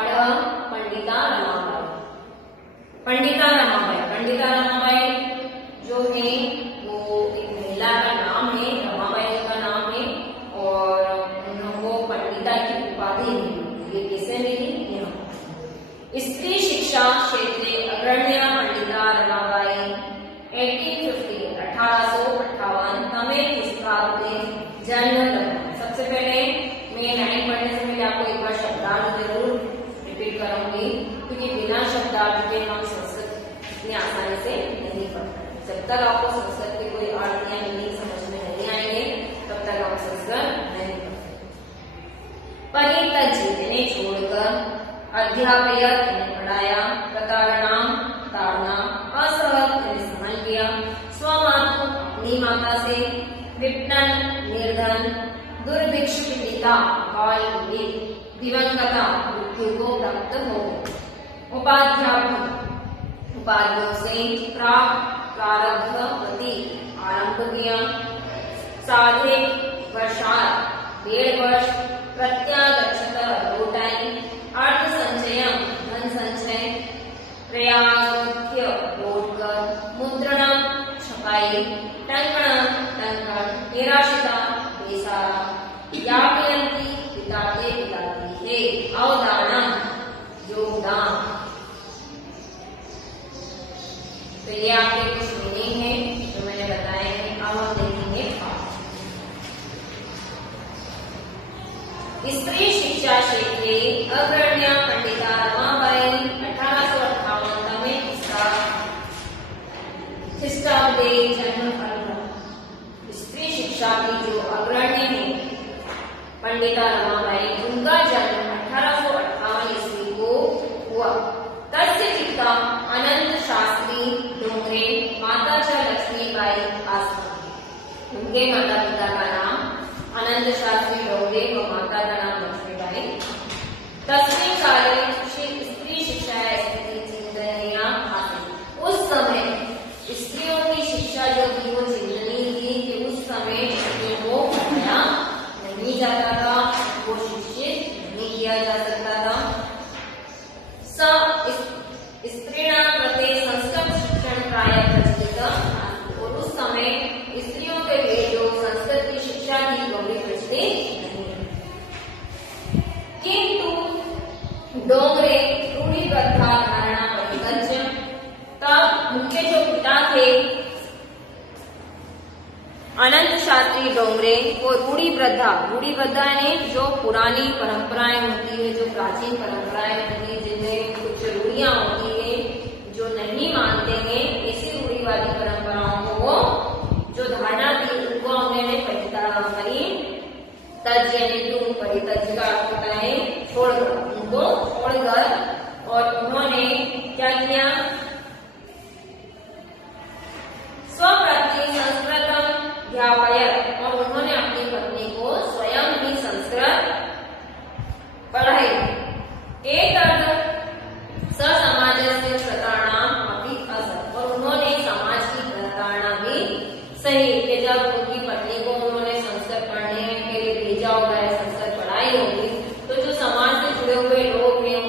पाठ पंडिता रमाबाई। पंडिता रमाबाई, पंडिता रमाबाई जो है वो एक महिला का नाम है, रमाबाई का नाम है और उनको पंडिता की उपाधि मिली। ये कैसे मिली? स्त्री शिक्षा क्षेत्रे अग्रण्य पंडिता रमाबाई 1858 तमे ख्रीष्टाब्दे जन्म लगा। सबसे पहले मैं लाइन पढ़ने से पहले आपको एक बार शब्दार्थ जरूर रिपीट करूंगी, क्योंकि बिना शब्दार्थ के हम संस्कृत इतनी आसानी से नहीं पढ़ते। जब तक आपको संस्कृत के कोई अर्थ या मीनिंग समझ में नहीं आएंगे तब तक आप संस्कृत नहीं पढ़ते। परित्यज्य यानी छोड़कर, अध्यापयत यानी पढ़ाया, प्रताड़ना ताड़ना, असहत यानी सहन किया, स्वमातु अपनी माता से, विपणन निर्धन, दुर्भिक्ष पीड़िता काल पीड़ित, दिवंगता मृत्यु को प्राप्त हो, उपाध्यापक उपाधियों से, प्रारब्धवती आरंभ किया, साधे वर्षात 1.5 वर्ष, प्रत्यागच्छत 2 टाइम, अर्थ संचयम धन संचय, प्रयागोत्य लौटकर, मुद्रणम छपाई, टंकणम टंकण, निराशिता बेसारा, यापयंती पिताते पिताती है, अवदानम योगदान। तो ये आपके कुछ मीनिंग है जो मैंने बताए हैं। अब हम देखेंगे पाठ। स्त्री शिक्षा क्षेत्रे अग्रण्य पंडिता रमाबाई 1858 तमे ख्रीष्टाब्दे जन्म लगा। स्त्री शिक्षा की जो अग्रण्य है पंडिता रमाबाई, उनका जन्म 1858 ईस्वी को हुआ। तस्य पिता अनंत शास्त्री डोंगरे, माता च लक्ष्मीबाई आस्था। उनके माता पिता का नाम अनंत शास्त्री डोंगरे व माता का नाम लक्ष्मीबाई। तस्मिन् काले स्त्री शिक्षा स्थिति चिंतनीय आसीत्। उस समय स्त्रियों की शिक्षा जो थी वो चिंतनीय थी कि उस समय स्त्रियों को पढ़ाया नहीं जाता था, वो शिक्षित नहीं किया जा सकता था। स्त्रीणां कृते संस्कृत शिक्षण प्रायः प्रचलित आसीत्। और उस समय स्त्रियों के लिए जो संस्कृत की शिक्षा थी वो भी प्रचलित नहीं है। किंतु डोंगरे रूढ़ि प्रथा धारणा परिवर्ज्य, तब उनके जो पिता थे अनंत शास्त्री डोंगरे, वो रूढ़ि प्रथा यानी जो पुरानी परंपराएं होती है, जो प्राचीन परंपराएं होती है, जिनमें कुछ रूढ़ियां होती है जो नहीं मानते हैं, ऐसी रूढ़िवादी परंपराओं को वो जो धारणा थी उनको उन्होंने परित्यज्य यानी तुम परित्यज्य का अर्थ होता है छोड़कर, उनको छोड़कर, और उन्होंने क्या किया? स्वप्रति संस्कृतम अध्यापयत, और उन्होंने अपनी पत्नी को स्वयं ही संस्कृत पढ़ाई। एक समाजस्य प्रताड़नाम अपि असत्, और उन्होंने समाज की प्रताड़ना भी सही कि जब उनकी पत्नी को उन्होंने संस्कृत पढ़ने के लिए भेजा होगा, संस्कृत पढ़ाई होगी, तो जो समाज से जुड़े हुए लोग हैं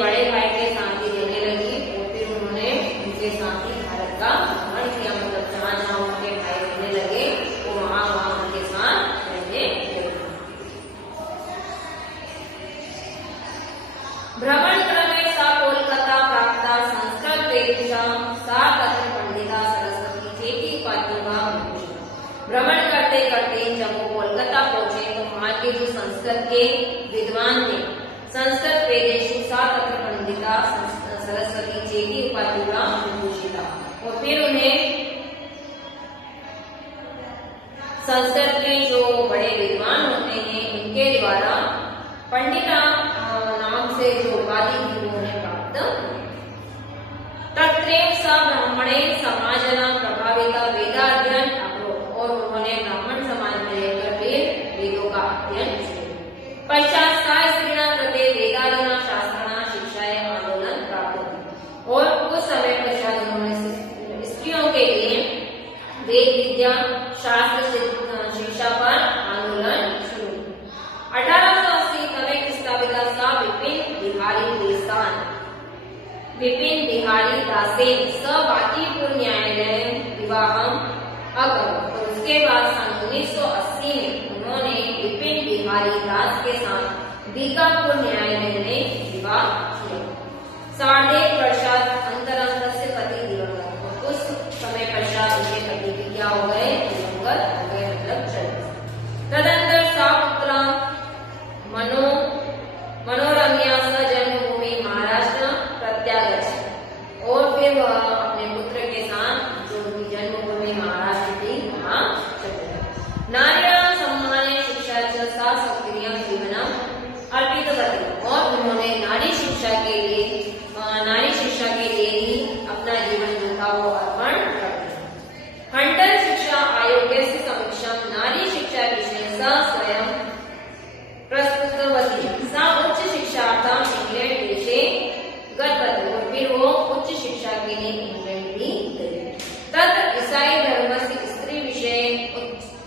बड़े भाई के साथ ही रहने लगी और फिर उन्होंने उनके साथ ही भारत का भ्रमण किया। मतलब जहाँ जहाँ उनके भाई रहने लगे वो वहाँ वहाँ उनके साथ रहने लगे। भ्रमण क्रमे सा कोलकाता प्राप्ता संस्कृत वेदिकां सा तत्र पंडिता सरस्वती चेति उपाधिका। भ्रमण करते करते जब वो कोलकाता पहुंचे तो वहाँ के जो संस्कृत के विद्वान थे, संस्कृत वेदेषु सा तत्र पंडिता सरस्वती चेति उपाधिका विभूषिता, और फिर उन्हें संस्कृत के जो बड़े विद्वान होते हैं उनके द्वारा पंडिता नाम से जो उपाधि थी उन्हें प्राप्त। तत्रैव सा ब्राह्मणे समाजना प्रभाविता वेदाध्ययन अकरोत्, और उन्होंने ब्राह्मण समाज में रहकर फिर वेदों का अध्ययन किया। पश्चात सा स्त्रीणां कृते वेदादिना शास्त्राणां शिक्षायै आंदोलन प्राप्त, और कुछ समय पश्चात उन्होंने स्त्रियों के लिए वेद विद्या शास्त्र शिक्षा पर आंदोलन शुरू। 1880 तमे स्थापिता सा विपिन बिहारी दासेन स बांकीपुर न्यायालय विवाहम अकरोत्, और उसके बाद सन 1980 में उन्होंने विपिन बिहारी दास के साथ बीकापुर न्यायालय में विवाह किया। 1.5 वर्षात अंतरं तस्य पति दिवंगत, और कुछ समय पश्चात उनके पति भी क्या हो गए, दिवंगत हो गए, मतलब चल गए। तदनंतर सा पुत्रा मनोरम्या स जन्मभूमि महाराष्ट्र प्रत्यागच्छत्, और फिर वह अपने पुत्र के साथ जो उनकी जन्मभूमि महाराष्ट्र थी वहाँ चले गए। नार्याणां सम्माने शिक्षा च सा सक्रियं जीवनम् अर्पितवती, और उन्होंने नारी शिक्षा के लिए ही अपना जीवन जो था वो अर्पण कर दिया। हंटर शिक्षा आयोगस्य समीक्षां नारी शिक्षा विषये सा स्वयं प्रस्तुतवती। सा उच्च शिक्षार्थं इंग्लैंड देशे गतवती, और फिर वो उच्च शिक्षा के लिए इंग्लैंड भी गई। तत्र ईसाई धर्मस्य स्त्री विषये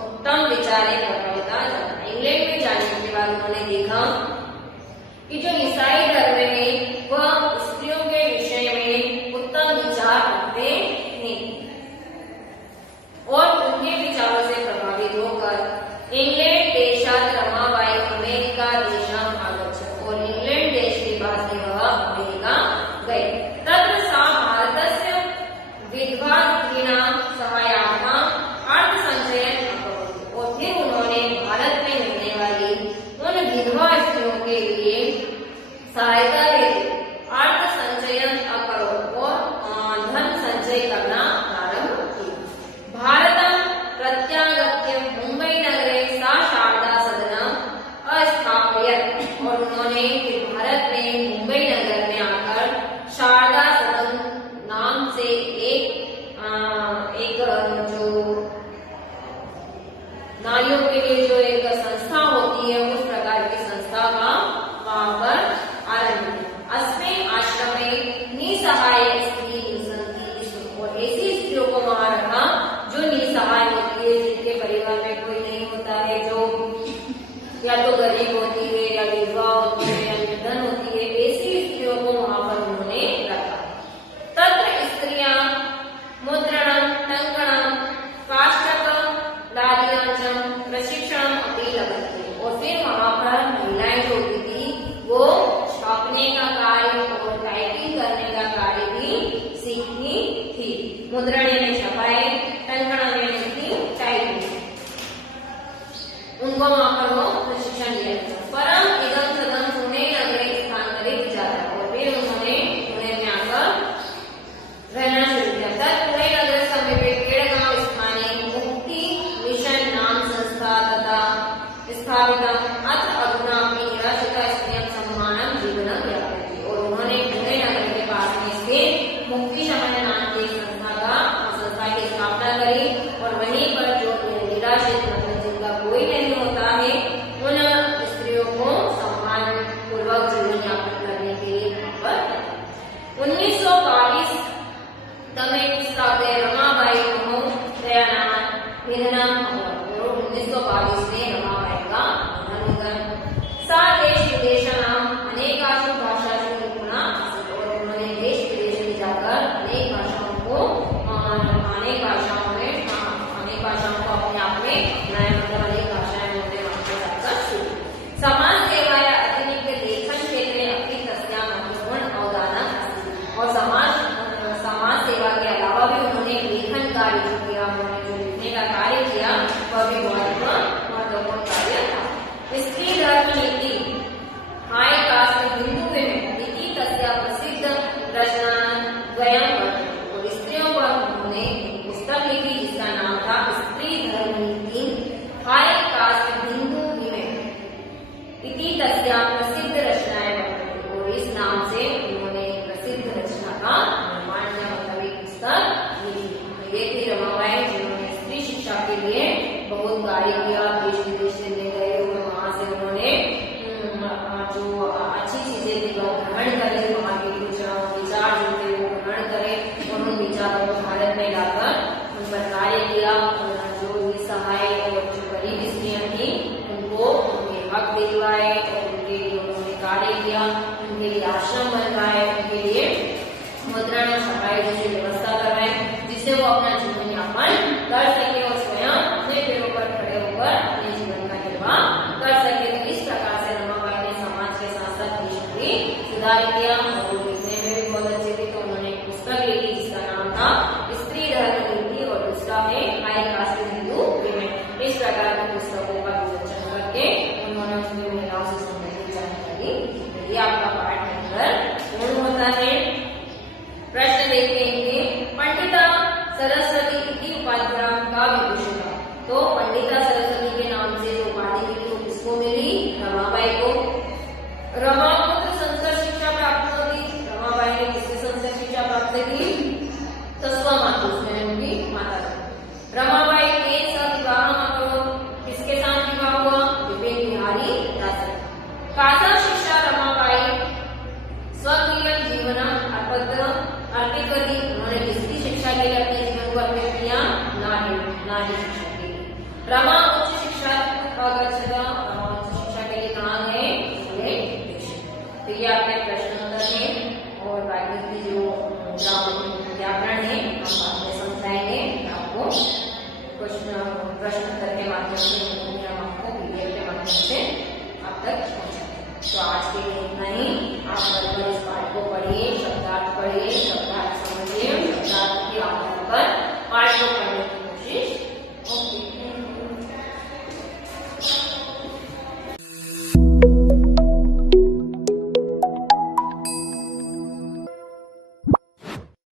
उत्तम विचारे प्रभाविता जाता। इंग्लैंड में जाने के बाद उन्होंने देखा कि जो ईसाई धर्म है वह स्त्रियों के विषय में उत्तम विचार रखते हैं, और उनके विचारों से प्रभावित होकर इंग्लैंड देशात रमाबाई अमेरिका देशाम् आगच्छत्, और इंग्लैंड देश के बाद से वह अमेरिका गए। तत्र सा भारतस्य विधवा स्त्रीणां सहायार्थं अर्थसंचयम् अकरोत्, और फिर उन्होंने भारत में रहने वाली उन विधवा स्त्रियों के लिए सहायता हेतु अर्थ संचयन अकरोत्, और धन संचय करना प्रारंभ किया। भारतं प्रत्यागत्य मुंबई नगरे सा शारदा सदनम् अस्थापयत्, और उन्होंने फिर भारत में मुंबई नगर में आकर शारदा सदन नाम से एक जो नारियों के लिए जो एक संस्था होती है उस प्रकार की संस्था का वहां पर आरंभ किया। अस्मिन् आश्रमे निसहाय स्त्री निवसन्ति, और ऐसी स्त्रियों को वहां रखा जो निसहाय होती है, जिनके परिवार में कोई नहीं होता है, जो या तो गरीब होती है या विधवा होती है या निर्धन होती है, ऐसी स्त्रियों को वहां पर उन्होंने रखा। तत्र स्त्रियां मुद्रणं टंकणं काष्ठकं दादियां प्रशिक्षणम् अपि लभन्ते, और फिर वहां पर महिलाएं जो होती थी वो छापने का कार्य और टाइपिंग करने का कार्य भी सीखती थी। मुद्रण यानी छपाई, टंकण यानी की टाइपिंग, उनको वहां पर वो प्रशिक्षण दिया था। परम इदं सदन पुणे नगरे स्थानांतरित जाता, और फिर उन्होंने पुणे में आकर रहना शुरू किया। तब पुणे नगर समीपे केड़गांव स्थाने मुक्ति मिशन नाम संस्था तथा स्थापितम् अत्र अधुना अपनी निराश्रिता स्त्रियं सम्मानं जीवनं यापयन्ति, और उन्होंने पुणे नगर के पास में स्थित मुक्ति शमन नाम की संस्था की स्थापना करी, और वहीं पर जो निराश्रित मतलब जिनका कोई नहीं होता है उन स्त्रियों को सम्मान पूर्वक जीवन यापन करने के लिए वहां पर 1922 तमे स्थापित रमाबाई महोदयानां निधनम् अभवत्, और 1922 में रमाबाई का निधन हो गया। सा देश विदेशानां अनेकासु भाषासु निपुणा वो अपना जीवन यापन कर सके और स्वयं अपने पैरों पर खड़े होकर अपने जीवन का निर्वाह कर सके। तो इस प्रकार से रमाबाई ने समाज के साथ साथ देश को भी सुधार किया और वो लिखने में भी बहुत अच्छे थे। तो उन्होंने एक पुस्तक लिखी जिसका नाम था स्त्री धर्म नीति और दूसरा है हाई कास्ट हिंदू विमेन। इस प्रकार की पुस्तकों का विवेचन करके उन्होंने उसमें महिलाओं से संबंधित जानकारी दी। आपका पाठ नंबर पूर्ण होता है। प्रश्न देखेंगे, पंडिता सरस्वती की उपाध्याय का विभूषिता। तो पंडिता सरस्वती के नाम से जो उपाधि मिली वो किसको मिली? रमाबाई को। रमा को तो संस्कृत शिक्षा प्राप्त होगी। रमाबाई ने किससे संस्कृत शिक्षा प्राप्त की? तस्वा मातु में उनकी माता। रमाबाई के साथ विवाह किसके साथ विवाह हुआ? विवेक बिहारी दास। खासा शिक्षा रमाबाई स्वकीय जीवन अर्पित करी। उन्होंने किसकी शिक्षा के लिए अपने जीवन को अर्पित किया? नारी शिक्षा के लिए। रमा उच्च शिक्षा रमा उच्च शिक्षा के लिए कहाँ गए? तो ये आपके प्रश्न उत्तर है और बाकी की जो व्याकरण है हम बाद में समझाएंगे। आपको प्रश्न उत्तर के माध्यम से हम आपको पीडीएफ के माध्यम से आप तक पहुंचाएंगे। तो आज के लिए इतना ही। आप इस पाठ को पढ़िए,